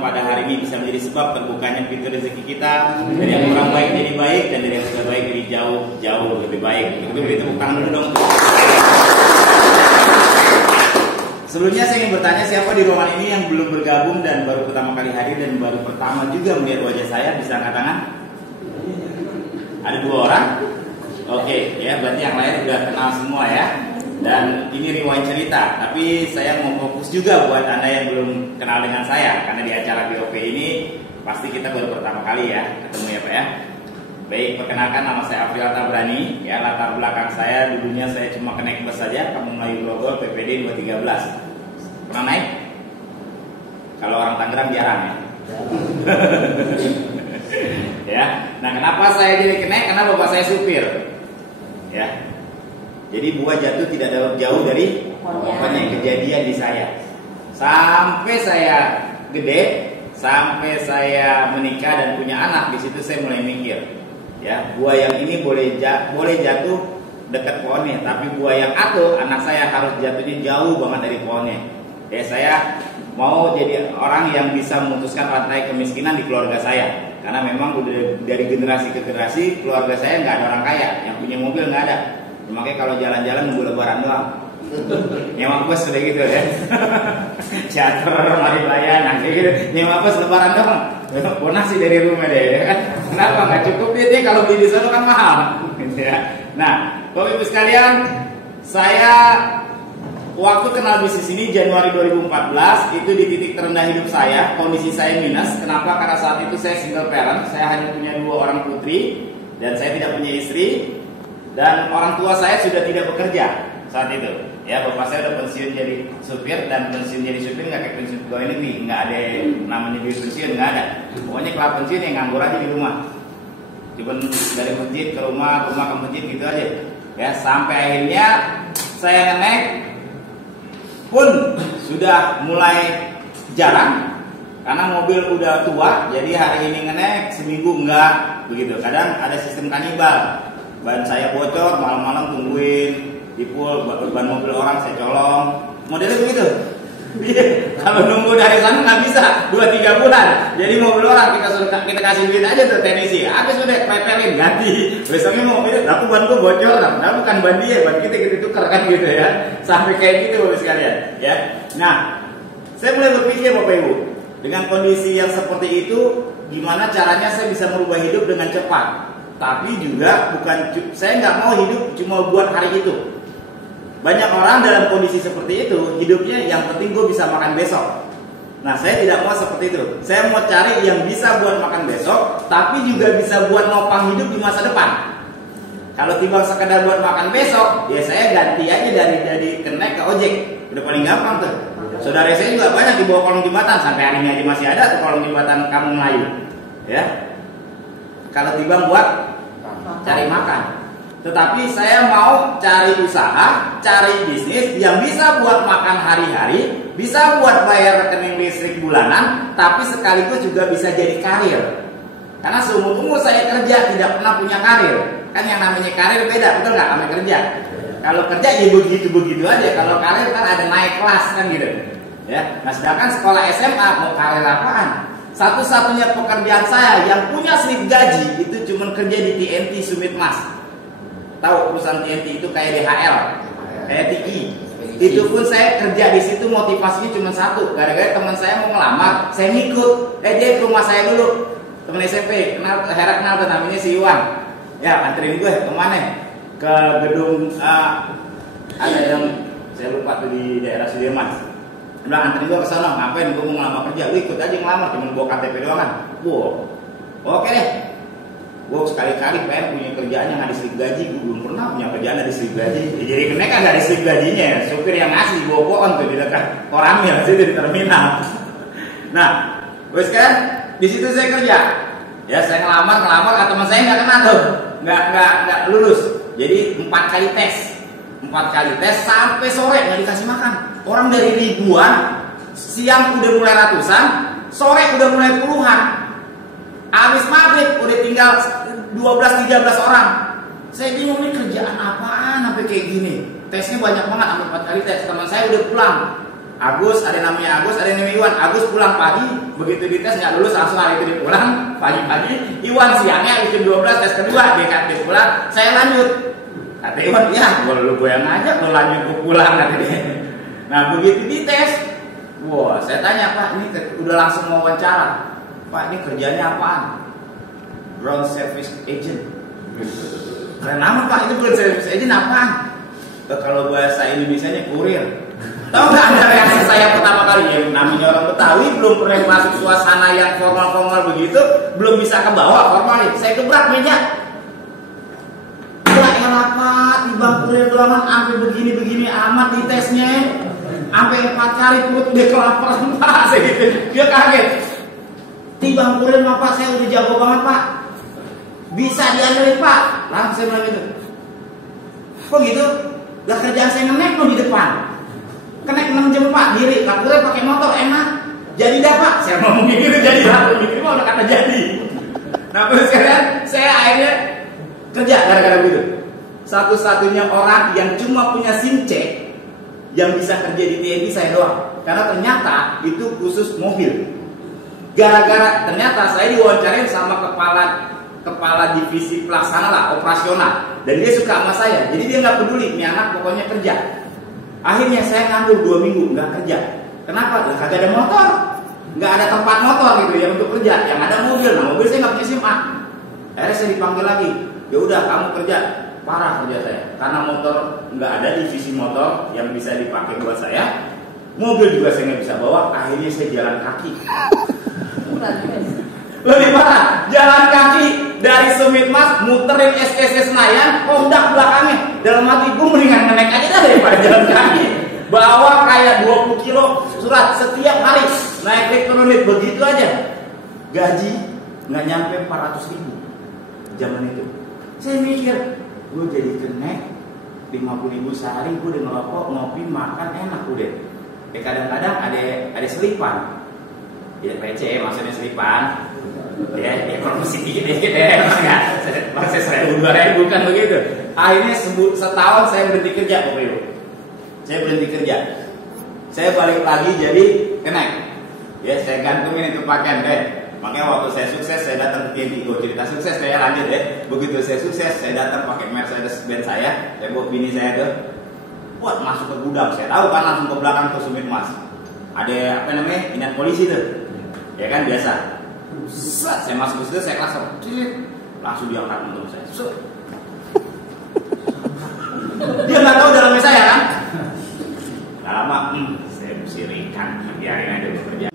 pada hari ini bisa menjadi sebab terbukanya pintu rezeki kita. Dari yang kurang baik jadi baik, dan dari yang sudah baik jadi jauh lebih baik. Itu beri tepuk tangan dulu dong. Sebelumnya saya ingin bertanya, siapa di ruangan ini yang belum bergabung dan baru pertama kali hadir dan baru pertama juga melihat wajah saya? Bisa angkat tangan? Ada 2 orang? Oke, ya berarti yang lain sudah kenal semua ya. Dan ini rewind cerita, tapi saya mau fokus juga buat Anda yang belum kenal dengan saya, karena di acara BOP ini pasti kita baru pertama kali ya ketemu ya Pak ya. Baik, perkenalkan, nama saya Afril Tabrani. Ya, latar belakang saya dulunya saya cuma naik bus saja, Kampung Melayu Grogol PPD 213. Pernah naik? Kalau orang Tangerang jarang ya. Ya, nah kenapa saya jadi naik? Karena bapak saya supir. Ya. Jadi buah jatuh tidak jauh dari pohonnya, yang kejadian di saya. Sampai saya gede, sampai saya menikah dan punya anak, di situ saya mulai mikir, ya buah yang ini boleh jatuh dekat pohonnya, tapi buah yang anak saya harus jatuhnya jauh banget dari pohonnya. Ya saya mau jadi orang yang bisa memutuskan rantai kemiskinan di keluarga saya, karena memang udah dari generasi ke generasi keluarga saya nggak ada orang kaya, yang punya mobil nggak ada. Makanya kalau jalan-jalan nunggu lebaran doang. Nyewa bus udah gitu ya. Charter, mari layan, kayak gitu. Nyewa bus lebaran doang. Bonasi dari rumah deh ya kan. Kenapa nggak cukup dia kalau beli di sana kan mahal. Nah, Bapak Ibu sekalian, saya waktu kenal bisnis ini Januari 2014, itu di titik terendah hidup saya, kondisi saya minus. Kenapa? Karena saat itu saya single parent, saya hanya punya 2 orang putri dan saya tidak punya istri. Dan orang tua saya sudah tidak bekerja saat itu. Ya, bapak saya udah pensiun jadi supir, dan pensiun jadi supir nggak kayak pensiun pegawai negeri, nggak ada namanya duit pensiun, nggak ada. Pokoknya kelar pensiun yang nganggur aja di rumah. Cuma dari masjid ke rumah ke masjid gitu aja. Ya, sampai akhirnya saya naik pun sudah mulai jarang karena mobil udah tua. Jadi hari ini ngenek, seminggu enggak begitu. Kadang ada sistem kanibal. Ban saya bocor, malam-malam tungguin di pool, ban mobil orang saya colong. Modelnya begitu. Kalau nunggu dari sana nggak bisa 2-3 bulan. Jadi mobil orang kita kasih duit aja tuh teknisi. Habis udah pretelin ganti. Besoknya mobil, aku ban gua bocor, nah bukan ban dia, ban kita tukar kan gitu ya. Sampai kayak gitu Bapak sekalian, ya. Nah, saya mulai berpikir Bapak Ibu, dengan kondisi yang seperti itu, gimana caranya saya bisa merubah hidup dengan cepat? Tapi juga saya nggak mau hidup cuma buat hari itu. Banyak orang dalam kondisi seperti itu, hidupnya yang penting gue bisa makan besok. Nah, saya tidak mau seperti itu. Saya mau cari yang bisa buat makan besok, tapi juga bisa buat nopang hidup di masa depan. Kalau timbang sekedar buat makan besok, ya saya ganti aja dari kenaik ke ojek. Udah paling gampang tuh. Saudara saya juga banyak di bawah kolong jembatan, sampai hari ini aja masih ada tuh kolong jembatan Kampung Melayu. Ya. Kalau timbang buat cari makan. Tetapi saya mau cari usaha, cari bisnis yang bisa buat makan hari-hari, bisa buat bayar rekening listrik bulanan, tapi sekaligus juga bisa jadi karir. Karena seumur-umur saya kerja tidak pernah punya karir. Kan yang namanya karir beda, betul nggak sama kerja? Kalau kerja ya begitu-begitu aja. Kalau karir kan ada naik kelas kan gitu. Ya. Nah, sedangkan sekolah SMA mau karir apaan? Satu-satunya pekerjaan saya yang punya slip gaji itu cuma kerja di TNT Sumit Mas. Tahu perusahaan TNT itu kayak DHL, kayak TI. Itu pun saya kerja di situ motivasinya cuma satu. Gara-gara teman saya mau ngelamar, saya ngikut. Dia ke rumah saya dulu, teman SMP, kenal tuh namanya si Iwan. Ya, anterin gue kemana? Ke gedung ada yang saya lupa tuh di daerah Sudirman. Bilang anterin gue ke sana, ngapain? Gue mau ngelamar kerja. Lu ikut aja ngelamar, cuma bawa KTP doang kan. Oke deh. Gue sekali-kali pengen punya kerjaan yang ada slip gaji. Gue belum pernah punya kerjaan ada slip gaji. Jadi kenapa kan gak ada slip gajinya ya. Supir yang asli bawa pohon tuh di dekat Koramil situ di terminal. Nah, terus kan di situ saya kerja. Ya saya ngelamar, teman saya nggak kena tuh, nggak lulus. Jadi 4 kali tes sampai sore nggak dikasih makan. Orang dari ribuan, siang udah mulai ratusan, sore udah mulai puluhan. Habis maghrib udah tinggal 12-13 orang. Saya bingung nih kerjaan apaan sampai kayak gini. Tesnya banyak banget, sampai 4 kali tes. Teman saya udah pulang. Agus, ada namanya Agus, ada namanya Iwan. Agus pulang pagi, begitu dites nggak lulus langsung hari itu dia pulang pagi-pagi. Iwan siangnya bikin 12 tes kedua, dia pulang, saya lanjut. Kata Iwan, ya lu yang ngajak, lu lanjut gue pulang kata dia. Nah begitu dites, wah saya tanya, Pak ini udah langsung mau wawancara. Pak ini kerjanya apaan? Ground Service Agent. Keren amat Pak, itu Ground Service Agent apaan? Kalau bahasa Indonesianya kurir. Tahu nggak ada reaksi saya pertama kali? Ya namanya orang Betawi belum pernah masuk suasana yang formal-formal begitu, belum bisa ke bawah formal. Saya gebrak meja. Pak, di bangku doangan sampai begini-begini amat di tesnya. Sampai 4 kali perut dia kelaparan Pak, saya gitu. Dia kaget. Di bangku Pak, saya udah jago banget Pak. Bisa diandelin Pak. Langsung saya bilang gitu. Kok gitu? Lah kerjaan saya ngenek lo di depan. Kenek 6 jam Pak, diri. Kapurnya pakai motor enak. Jadi dah Pak, saya ngomong gitu jadi dah. Mikir mah udah kata jadi. Nah terus sekarang saya akhirnya kerja gara-gara begitu. Satu-satunya orang yang cuma punya SIM C yang bisa kerja di TNI saya doang. Karena ternyata itu khusus mobil. Gara-gara ternyata saya diwawancarain sama kepala divisi pelaksana lah, operasional. Dan dia suka sama saya. Jadi dia nggak peduli, ini anak pokoknya kerja. Akhirnya saya nganggur 2 minggu nggak kerja. Kenapa? Lah kagak ada motor, nggak ada tempat motor gitu ya untuk kerja. Yang ada mobil, nah mobil saya nggak punya SIM A. Akhirnya saya dipanggil lagi. Ya udah kamu kerja. Parah kerja saya, karena motor nggak ada divisi motor yang bisa dipakai buat saya, mobil juga saya nggak bisa bawa, akhirnya saya jalan kaki. Lebih parah, jalan kaki dari Sumit Mas, muterin SKC Senayan, kondak belakangnya. Dalam hati gue mendingan naik aja dah daripada jalan kaki. Bawa kayak 20 kilo surat setiap hari, naik elektronik begitu aja. Gaji nggak nyampe 400.000 zaman itu. Saya mikir, gue jadi kenek 50.000 sehari, gue udah ngerokok, ngopi, makan enak udah. Kadang-kadang ada selipan, ya PC maksudnya selipan, ya kalau masih dikit-dikit ya, maksudnya 1.000-2.000 kan begitu. Akhirnya setahun saya berhenti kerja, Bapak Ibu. Saya berhenti kerja, saya balik lagi jadi kenek. Ya saya gantungin itu pakaian deh. Makanya waktu saya sukses, saya datang ke TNI. Cerita sukses saya lanjut ya. Begitu saya sukses, saya datang pakai Mercedes Benz saya bawa bini saya tuh, buat masuk ke gudang. Saya tahu kan langsung ke belakang tuh Sumit Mas. Ada apa namanya? Inat polisi tuh. Ya kan biasa. Set, saya masuk ke situ, saya langsung diangkat untuk saya. Dia nggak tahu dalamnya saya kan. Nggak lama, saya sirikan. Biarin aja bekerja.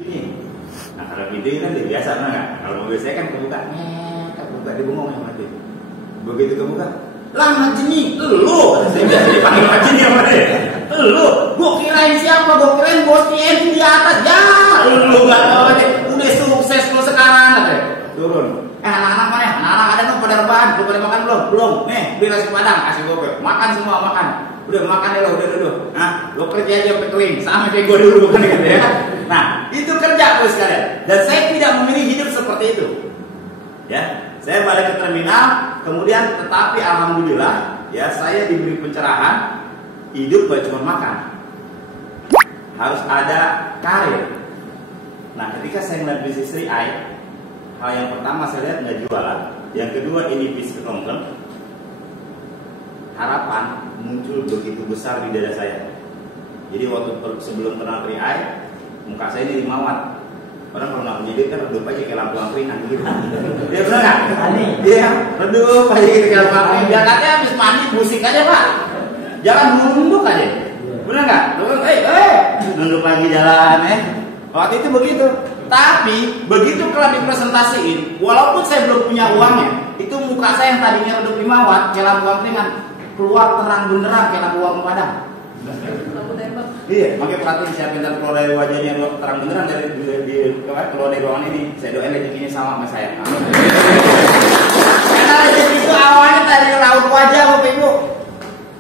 Nah kalau video kan dia biasa nggak? Kalau mobil saya kan kebuka, dia bengong yang mati. Begitu kebuka, lah Majini, lu, saya biasa dipanggil Majini sama dia. Lu, gua kirain siapa? Gua kirain bos TNI di atas. Ya, lu nggak tahu aja. Udah sukses lu sekarang, katanya. Turun. Anak-anak mana? Anak-anak ada tuh pada rebahan. Lu pada makan belum? Belum. Nih, beli nasi padang, kasih gopek. Makan semua makan. Udah makan deh lo, udah duduk. Nah, lo kerja aja sampai kering, sama kayak gue dulu kan gitu ya. Nah, itu kerja bos sekalian. Dan saya tidak memilih hidup seperti itu. Ya, saya balik ke terminal, kemudian tetapi alhamdulillah ya saya diberi pencerahan. Hidup gak cuma makan, harus ada karir. Nah, ketika saya melihat bisnis 3i, hal yang pertama saya lihat nggak jualan, yang kedua ini bisnis nongkrong. Harapan muncul begitu besar di dada saya. Jadi waktu sebelum kenal 3i, muka saya ini limawat. Orang kalau nggak punya duit kan redup aja kayak lampu angkringan gitu. Dia benar nggak? Iya, redup aja gitu kayak lampu angkringan. Biar katanya habis mandi musik aja Pak. Jalan nunduk aja. Benar nggak? Nunduk lagi jalan Waktu itu begitu. Tapi begitu kalau dipresentasiin, walaupun saya belum punya uangnya, itu muka saya yang tadinya redup limawat kayak lampu angkringan keluar terang benderang kayak lampu warung padang. Iya, makanya perhatiin siapa yang keluar dari wajahnya terang benderang dari keluar dari ruangan ini. Saya doain rezekinya sama saya. Karena rezeki itu awalnya dari raut wajah Bapak Ibu.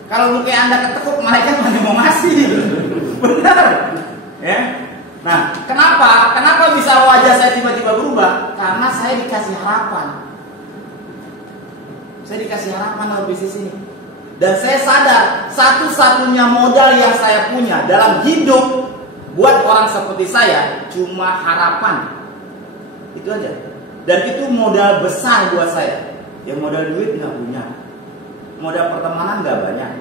Kalau muka Anda ketekuk, malaikat mana mau ngasih? Benar, ya. Nah, kenapa bisa wajah saya tiba-tiba berubah? Karena saya dikasih harapan. Saya dikasih harapan dalam bisnis ini. Dan saya sadar satu-satunya modal yang saya punya dalam hidup buat orang seperti saya cuma harapan. Itu aja. Dan itu modal besar buat saya. Yang modal duit nggak punya, modal pertemanan nggak banyak.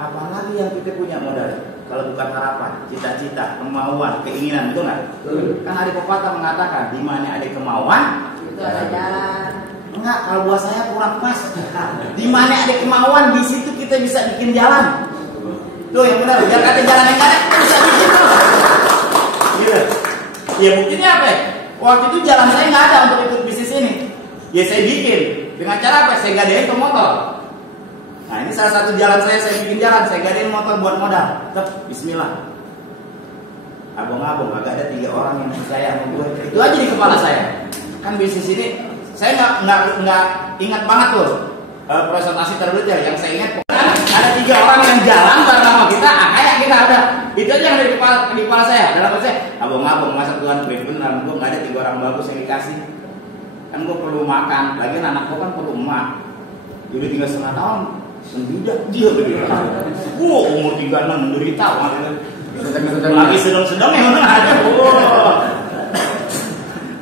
Apalagi yang kita punya modal? Kalau bukan harapan, cita-cita, kemauan, keinginan, betul nggak? Kan ada pepatah mengatakan, di mana ada kemauan, itu ada jalan. Enggak, kalau buat saya kurang pas. Di mana ada kemauan, di situ kita bisa bikin jalan. Tuh yang benar, jangan ada jalan yang ada, kita bisa bikin tuh. Gitu. Ya buktinya apa ya? Waktu itu jalan saya nggak ada untuk ikut bisnis ini. Ya saya bikin. Dengan cara apa? Saya gadein ke motor. Nah ini salah satu jalan saya bikin jalan. Saya gadein motor buat modal. Tetap, bismillah. Abang-abang, agak ada 3 orang yang percaya sama gue. Itu aja di kepala saya. Kan bisnis ini, saya nggak ingat banget tuh presentasi terdetail. Yang saya ingat ada 3 orang yang jalan bareng sama kita. Kayak kita ada. Itu aja yang ada di kepala saya. Dalam saya, abang-abang, masa Tuhan benar, gue nggak ada 3 orang bagus yang dikasih. Kan gue perlu makan, lagi anak gue kan perlu emak. Udah 3,5 tahun, mendudak dia begitu. Umur 36 menderita, lagi sedang-sedang yang mana ada.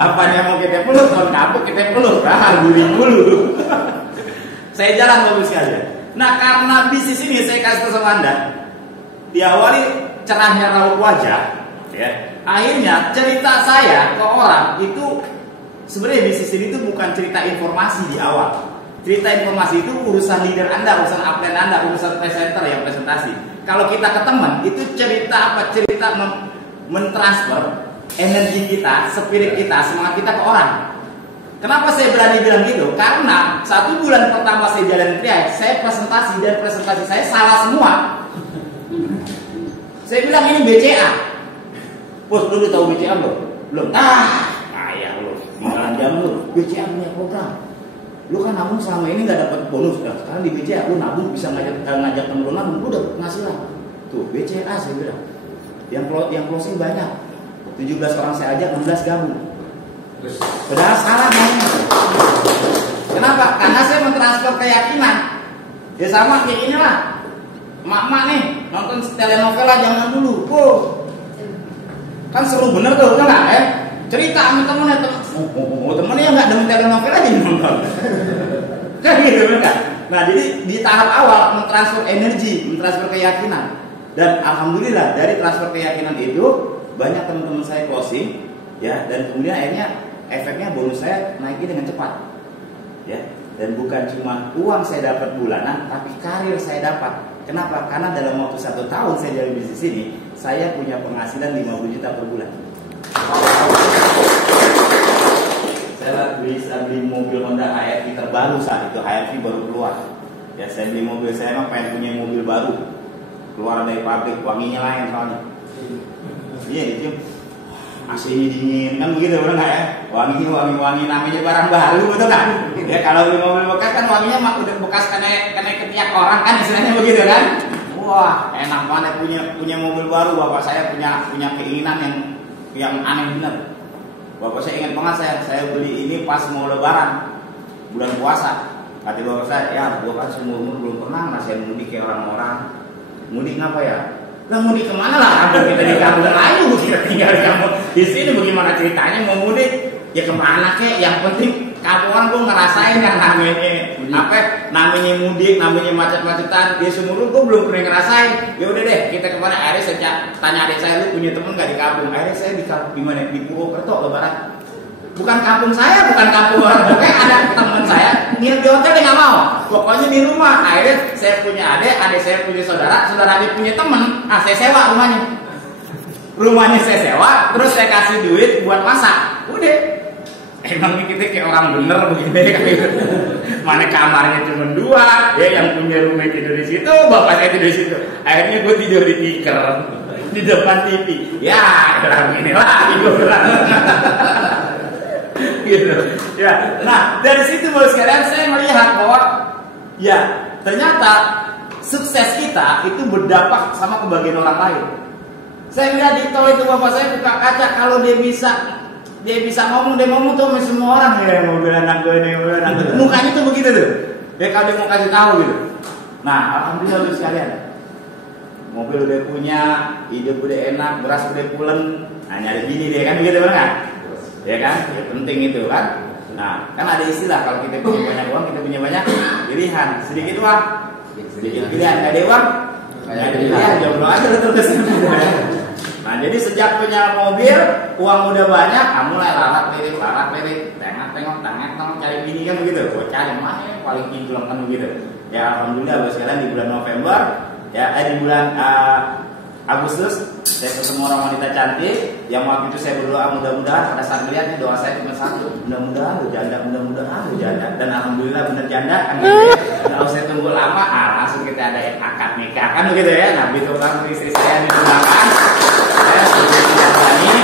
Apanya mau kita peluk, kalau kapuk kita peluk, guling dulu. Saya jalan bagus sekali. Nah karena bisnis ini saya kasih tahu sama Anda, diawali cerahnya raut wajah, ya. Akhirnya cerita saya ke orang itu. Sebenarnya bisnis ini itu bukan cerita informasi di awal. Cerita informasi itu urusan leader Anda, urusan upline Anda, urusan presenter yang presentasi. Kalau kita ke teman, itu cerita apa? Cerita mentransfer energi kita, spirit kita, semangat kita ke orang. Kenapa saya berani bilang gitu? Karena 1 bulan pertama saya jalan Kriai, saya presentasi dan presentasi saya salah semua. Saya bilang ini BCA. Bos, lu udah tahu BCA belum? Belum. Ayah lu. Tinggalan jam lu, BCA punya program. Lu kan nabung selama ini nggak dapat bonus, sekarang di BCA lu nabung bisa ngajak temen lu nabung, lu udah penghasilan. Tuh BCA saya bilang, yang closing banyak. 17 orang saya ajak, 16 gabung. Padahal salah namanya. Kenapa? Karena saya mentransfer keyakinan. Ya sama kayak inilah. Emak-emak nih nonton telenovela zaman dulu, kan seru bener tuh, kan nggak ya? Cerita sama temennya, temennya nggak demen telenovela aja nonton. Kan gitu kan? Nah jadi di tahap awal mentransfer energi, mentransfer keyakinan. Dan alhamdulillah dari transfer keyakinan itu banyak teman-teman saya closing, ya. Dan kemudian akhirnya efeknya bonus saya naiknya dengan cepat, ya. Dan bukan cuma uang saya dapat bulanan, tapi karir saya dapat. Kenapa? Karena dalam waktu 1 tahun saya jalan bisnis ini, saya punya penghasilan 50 juta per bulan. Saya bisa beli mobil Honda HR-V terbaru saat itu, HR-V baru keluar. Ya saya beli mobil, saya emang pengen punya mobil baru, keluar dari pabrik, wanginya lain soalnya. Iya itu, AC-nya dingin, kan begitu bener nggak ya? Wangi namanya barang baru, betul kan? Ya kalau beli mobil bekas kan wanginya udah bekas kena ketiak orang kan, istilahnya begitu kan? Wah enak banget punya mobil baru. Bapak saya punya keinginan yang aneh bener. Bapak saya ingat banget saya beli ini pas mau lebaran bulan puasa. Kata bapak saya, ya gua kan seumur belum pernah ngerasain mudik kayak orang-orang. Mudik ngapa ya? Lah mudik kemana lah? Ada kita di kampung lain, kita tinggal di kampung. Di sini bagaimana ceritanya mau mudik? Ya kemana kek? Yang penting kampungan gua ngerasain yang namanya mudik, namanya macet-macetan. Dia seumur gua belum pernah ngerasain. Ya udah deh, kita kemana? Akhirnya saya tanya adik saya, lu punya temen nggak di kampung? Akhirnya saya di kampung di mana? Di Purwokerto lebaran. Bukan kampung saya, bukan kampung orang. Pokoknya ada teman saya nginep di hotel dia nggak mau. Pokoknya di rumah. Akhirnya saya punya adik saya punya saudara adik punya teman. Saya sewa rumahnya saya sewa, terus saya kasih duit buat masak. Udah. Emang kita kayak orang bener begini kan? Mana kamarnya cuma 2, ya yang punya rumah tidur di situ, bapak saya tidur di situ. Akhirnya gue tidur di tikar di depan TV. Ya, bilang ini lah, gue bilang. Gitu. Ya. Nah, dari situ Bapak sekalian saya melihat bahwa ya ternyata sukses kita itu berdampak sama kebahagiaan orang lain. Saya lihat di tol itu bapak saya buka kaca, kalau dia bisa ngomong, dia ngomong tuh sama semua orang, ya mobil anak gue ini, mobil anak gue. Mukanya tuh begitu tuh. Dia kalau dia mau kasih tahu gitu. Nah, alhamdulillah Bapak sekalian. mobil udah punya, hidup udah enak, beras udah pulen, nah nyari bini deh kan begitu benar nggak? Ya kan, ya, penting itu kan. Nah, kan ada istilah kalau kita punya banyak uang, kita punya banyak pilihan. Sedikit uang, sedikit pilihan. Nggak ada uang, nggak ada pilihan. Jomblo aja terus. Nah, jadi sejak punya mobil, uang udah banyak, kamu mulai larat lirik, tengok, cari bini kan begitu. Oh, cari mana yang paling kinclong kan begitu. Ya, alhamdulillah sekarang di bulan November, ya di bulan Agustus saya ketemu orang wanita cantik yang waktu itu saya berdoa mudah-mudahan pada saat melihatnya doa saya cuma satu, mudah-mudahan lu janda, dan alhamdulillah benar janda kan gitu ya. Kalau saya tunggu lama langsung kita ada akad nikah kan begitu ya. Nah begitu kan istri saya ditunangkan, saya sudah menjalani,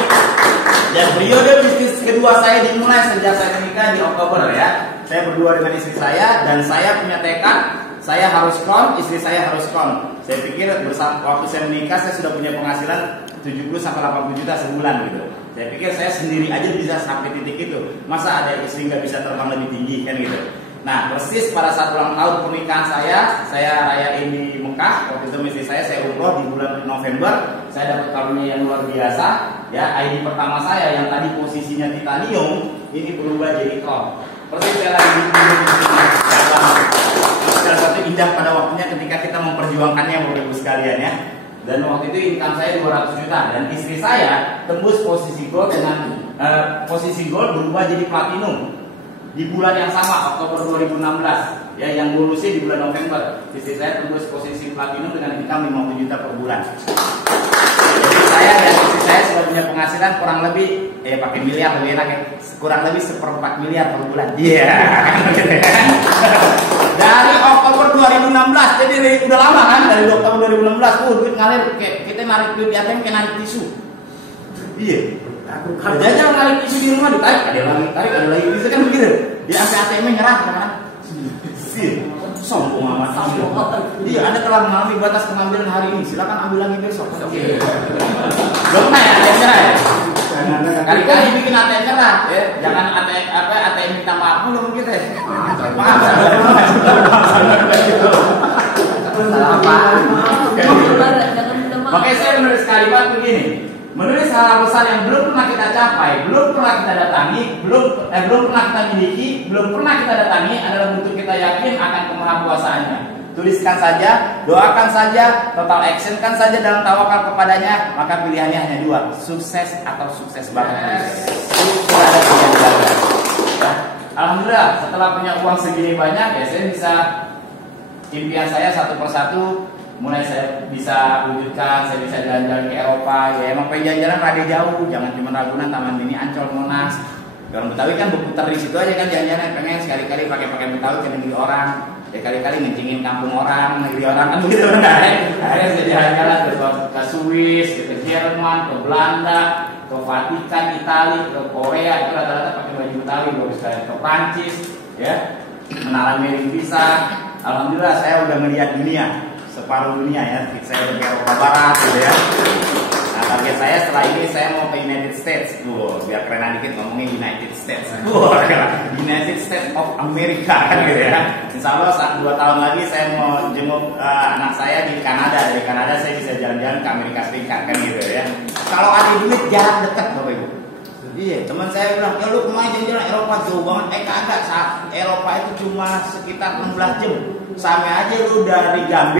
dan periode bisnis kedua saya dimulai sejak saya menikah di Oktober ya. Saya berdua dengan istri saya dan saya punya tekad, saya harus kon, istri saya harus kon. Saya pikir waktu saya menikah saya sudah punya penghasilan 70 sampai 80 juta sebulan gitu. Saya pikir saya sendiri aja bisa sampai titik itu. Masa ada istri nggak bisa terbang lebih tinggi kan gitu. Nah persis pada saat ulang tahun pernikahan saya rayain di Mekah. Waktu itu istri saya umroh di bulan November. Saya dapat karunia yang luar biasa. Ya ID pertama saya yang tadi posisinya titanium ini berubah jadi krom. Persis saya lagi di salah satu indah pada waktunya ketika kita memperjuangkannya Bapak Ibu sekalian ya. Dan waktu itu income saya 200 juta dan istri saya tembus posisi gold dengan posisi gold berubah jadi platinum di bulan yang sama Oktober 2016 ya, yang lulusnya di bulan November. Istri saya tembus posisi platinum dengan income 50 juta per bulan. Jadi saya dan istri saya sudah punya penghasilan kurang lebih pakai miliar lebih enak ya, kurang lebih 1/4 miliar per bulan. Iya. Dari Oktober 2016, jadi udah lama kan, dari Oktober 2016, duit ngalir, kita narik duit di ATM kayak narik tisu. Iya. Kerjanya narik tisu di rumah, ditarik, ada lagi tisu kan begitu. Di ATM-nya nyerah kan? Sombong amat. Iya, Anda telah mengalami batas pengambilan hari ini, silakan ambil lagi besok. Belum pernah ya ATM nyerah ya? Kali-kali bikin ATM nyerah, ya. Jangan ATM minta maaf belum gitu ya. Maaf. Salah apa? Makanya saya menulis kalimat begini. Menulis hal besar yang belum pernah kita capai, belum pernah kita datangi, belum pernah kita miliki, belum pernah kita datangi adalah bentuk kita yakin akan kemahakuasaannya. Tuliskan saja, doakan saja, total actionkan saja dalam tawakal kepadanya, maka pilihannya hanya dua, sukses atau sukses banget. Tidak ada pilihan gagal. Ya. Alhamdulillah, setelah punya uang segini banyak, ya saya bisa impian saya satu persatu mulai saya bisa wujudkan. Saya bisa jalan-jalan ke Eropa. Ya emang pengen jalan-jalan rada jauh, jangan cuma Ragunan, Taman Mini, Ancol, Monas. Kalau Betawi kan berputar di situ aja kan jalan-jalan, pengen sekali-kali pakai Betawi ke negeri orang. Ya kali-kali ngencingin kampung orang, negeri orang kan begitu kan. Akhirnya saya jalan-jalan ke Swiss, ke Jerman, ke Belanda, ke Vatikan, Italia, ke Korea, itu rata-rata pakai baju Betawi, bagus sekali. Ke Prancis, ya, Menara Mering bisa. Alhamdulillah saya udah melihat dunia, separuh dunia ya. Saya udah ke Eropa Barat, gitu ya. Nah target saya setelah ini saya mau ke United States, biar keren dikit ngomongnya United States, United States of America, kan gitu ya. Insya Allah saat 2 tahun lagi saya mau jenguk anak saya di Kanada. Dari Kanada saya bisa jalan-jalan ke Amerika Serikat kan gitu ya. Kalau ada duit jarak dekat Bapak Ibu. Iya, teman saya bilang, ya lu kemarin jalan-jalan Eropa jauh banget. Kagak, saat Eropa itu cuma sekitar 16 jam. Sama aja lu dari Gambia,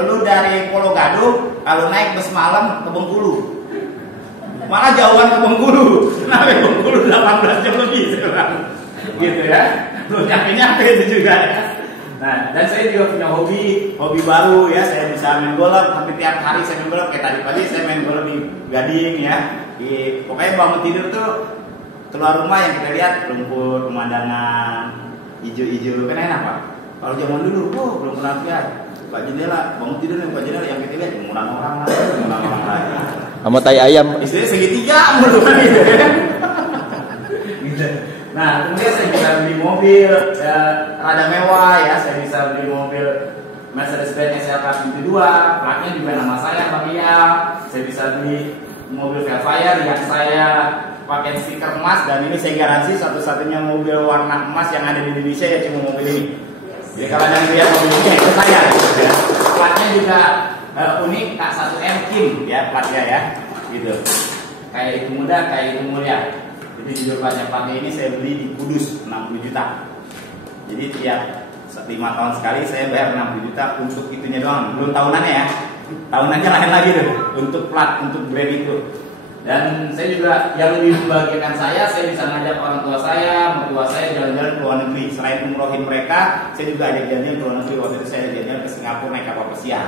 lu dari Pulau Gadung, kalau naik bus malam ke Bengkulu. Malah jauhan ke Bengkulu. Sampai Bengkulu 18 jam lebih gitu ya. Lu nyampe itu juga ya. Nah, dan saya juga punya hobi baru ya. Saya bisa main golf, hampir tiap hari saya main golf. Kayak tadi pagi saya main golf di Gading ya. Pokoknya bangun tidur tuh keluar rumah yang kita lihat rumput, pemandangan hijau-hijau kan enak Pak. Kalau zaman dulu, belum pernah lihat. Buka jendela, bangun tidur nih buka jendela yang kita lihat orang lagi. Sama tai ayam. Istrinya segitiga mulu kan gitu ya. Gitu. Nah, kemudian saya bisa beli mobil rada mewah ya. Saya bisa beli mobil Mercedes-Benz SL 2, platnya juga nama saya Pak Ria. Saya bisa beli mobil Velfire yang saya pakai stiker emas, dan ini saya garansi satu-satunya mobil warna emas yang ada di Indonesia ya cuma mobil ini. Jadi kalau ada yang lihat mobil ini itu saya gitu ya. Platnya juga unik K1M Kim ya platnya ya, gitu. Kayak itu muda, kayak itu mulia. Jadi judul platnya ini saya beli di Kudus 60 juta. Jadi tiap 5 tahun sekali saya bayar 60 juta untuk itunya doang, belum tahunannya ya. Tahunannya lain lagi tuh untuk plat, untuk brand itu. Dan saya juga yang lebih membahagiakan saya bisa ngajak orang tua saya, mertua saya jalan-jalan ke luar negeri. Selain umrohin mereka, saya juga ajak jalan-jalan ke luar negeri. Waktu itu saya jalan-jalan ke Singapura naik kapal pesiar.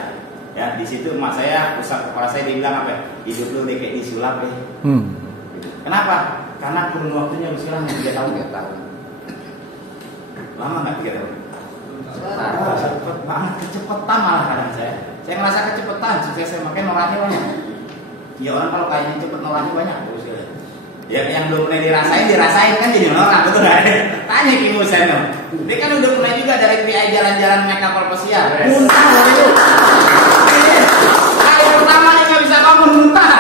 Ya, di situ emak saya, pusat kepala saya dibilang apa? Hidup lu deh kayak disulap ya. Kenapa? Karena kurun waktunya usia hanya 3 tahun. Lama nggak 3 tahun? Cepet banget, kecepetan malah kadang saya. Saya ngerasa kecepetan, saya makanya noraknya banyak. Ya orang kalau kayaknya cepet noraknya banyak. Ya yang belum pernah dirasain kan jadi norak, betul nggak? Tanya Kim Hussein, dia kan udah pernah juga dari PI jalan-jalan naik kapal pesiar. Muntah loh itu. Kali pertamanya nggak bisa bangun muntah.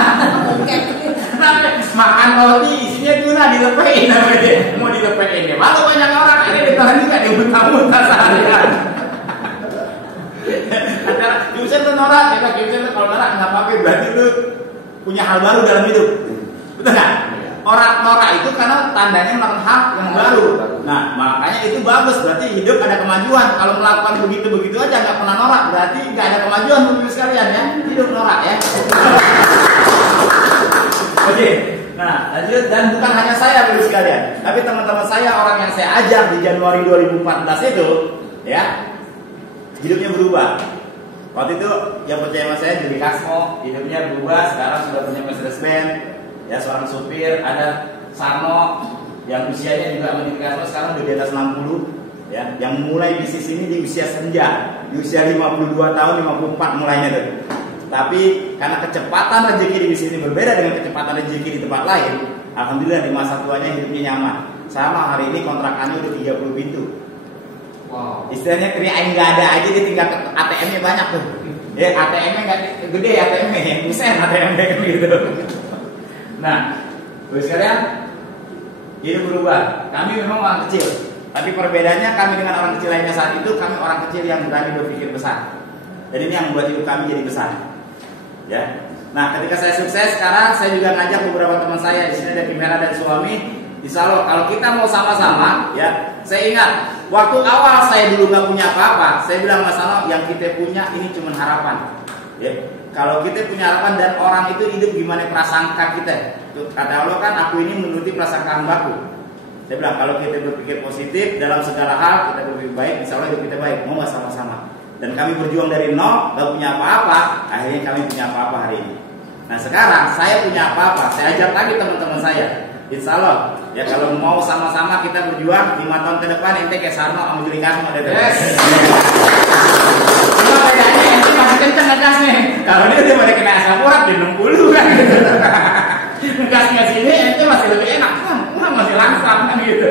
Makan roti isinya tuna dilepein namanya, mau dilepein ya. Malu banyak orang ini ditahan juga di muntah-muntah seharian. Kim tuh norak, ya Kim tuh kalau norak nggak apa-apa, berarti lu punya hal baru dalam hidup, betul nggak? Orang norak itu karena tandanya melakukan hal yang baru. Nah makanya itu bagus, berarti hidup ada kemajuan. Kalau melakukan begitu aja nggak pernah norak, berarti nggak ada kemajuan untuk sekalian ya. Hidup norak ya. Oke. Nah, lanjut, dan bukan hanya saya Bapak sekalian, tapi teman-teman saya, orang yang saya ajak di Januari 2014 itu, ya, hidupnya berubah. Waktu itu yang percaya sama saya jadi Kasmo, hidupnya berubah, sekarang sudah punya Mercedes-Benz, ya seorang supir. Ada Sarno yang usianya juga menjadi Kasmo, sekarang udah di atas 60, ya, yang mulai bisnis ini di usia senja, di usia 52 tahun, 54 mulainya tuh. Tapi karena kecepatan rezeki di bisnis ini berbeda dengan kecepatan rezeki di tempat lain, alhamdulillah di masa tuanya hidupnya nyaman. Sama hari ini kontrakannya udah 30 pintu. Wow. Istilahnya kriain nggak ada aja, dia tinggal ATM-nya banyak tuh. Ya ATM-nya nggak gede, ATM-nya yang buset ATM-nya kan gitu. Nah, Bapak sekalian, hidup berubah. Kami memang orang kecil, tapi perbedaannya kami dengan orang kecil lainnya saat itu, kami orang kecil yang berani berpikir besar. Dan ini yang membuat hidup kami jadi besar. Ya. Nah, ketika saya sukses, sekarang saya juga ngajak beberapa teman saya di sini ada Kimera dan suami. Insya Allah kalau kita mau sama-sama, ya, saya ingat waktu awal saya dulu nggak punya apa-apa, saya bilang Mas Ano, yang kita punya ini cuma harapan. Ya, kalau kita punya harapan dan orang itu hidup gimana prasangka kita. Kata Allah kan, aku ini menuruti prasangka hambaku. Saya bilang kalau kita berpikir positif dalam segala hal, kita berpikir baik, insya Allah hidup kita baik. Mau nggak sama-sama? Dan kami berjuang dari nol, gak punya apa-apa, akhirnya kami punya apa-apa hari ini. Nah sekarang saya punya apa-apa, saya ajak lagi teman-teman saya. Insya Allah, ya kalau mau sama-sama kita berjuang 5 tahun ke depan, ente kayak Sarno sama Juli Kasmo ada terus. Cuma bedanya ente masih kenceng ngegasnya. Kalau dia udah pada kena asam urat di 60 kan. Ngegasnya sini ente masih lebih enak, masih langsam kan gitu.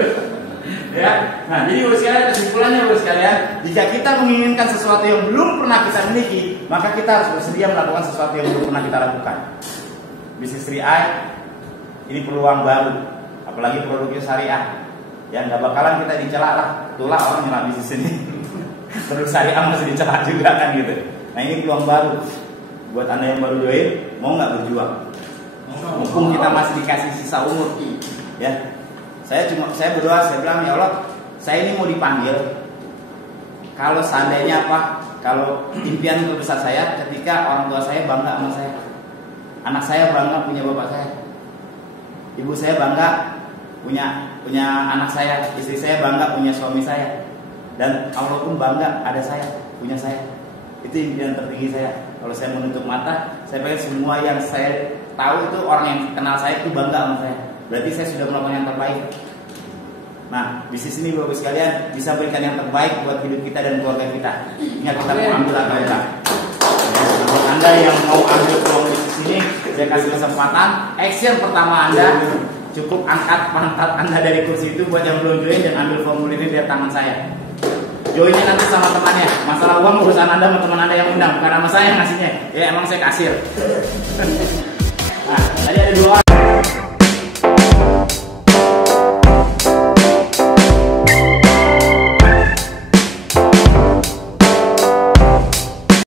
Ya, nah jadi usia kesimpulannya sekalian, jika kita menginginkan sesuatu yang belum pernah kita miliki, maka kita harus bersedia melakukan sesuatu yang belum pernah kita lakukan. Bisnis 3i ini peluang baru, apalagi produknya syariah. Ya nggak bakalan kita dicela lah, itulah orang nyela bisnis ini. Produk syariah masih dicela juga kan gitu. Nah ini peluang baru buat anda yang baru join, mau nggak berjuang? Mumpung kita masih dikasih sisa umur, ya. Saya berdoa, saya bilang ya Allah, saya ini mau dipanggil. Kalau seandainya apa? Kalau impian terbesar saya ketika orang tua saya bangga sama saya, anak saya bangga punya bapak saya, ibu saya bangga punya anak saya, istri saya bangga punya suami saya, dan Allah pun bangga ada saya, punya saya. Itu impian tertinggi saya. Kalau saya menutup mata, saya pengen semua yang saya tahu itu orang yang kenal saya itu bangga sama saya. Berarti saya sudah melakukan yang terbaik. Nah, bisnis ini Bapak sekalian bisa berikan yang terbaik buat hidup kita dan keluarga kita. Ingat kita mau ambil atau enggak. Buat Anda yang mau ambil peluang bisnis ini, saya kasih kesempatan. Action pertama Anda, cukup angkat pantat Anda dari kursi itu buat yang belum join dan ambil formulir ini dari tangan saya. Joinnya nanti sama temannya. Masalah uang urusan Anda sama teman Anda yang undang. Karena sama saya yang ngasihnya. Ya emang saya kasir. Nah, tadi ada 2 orang.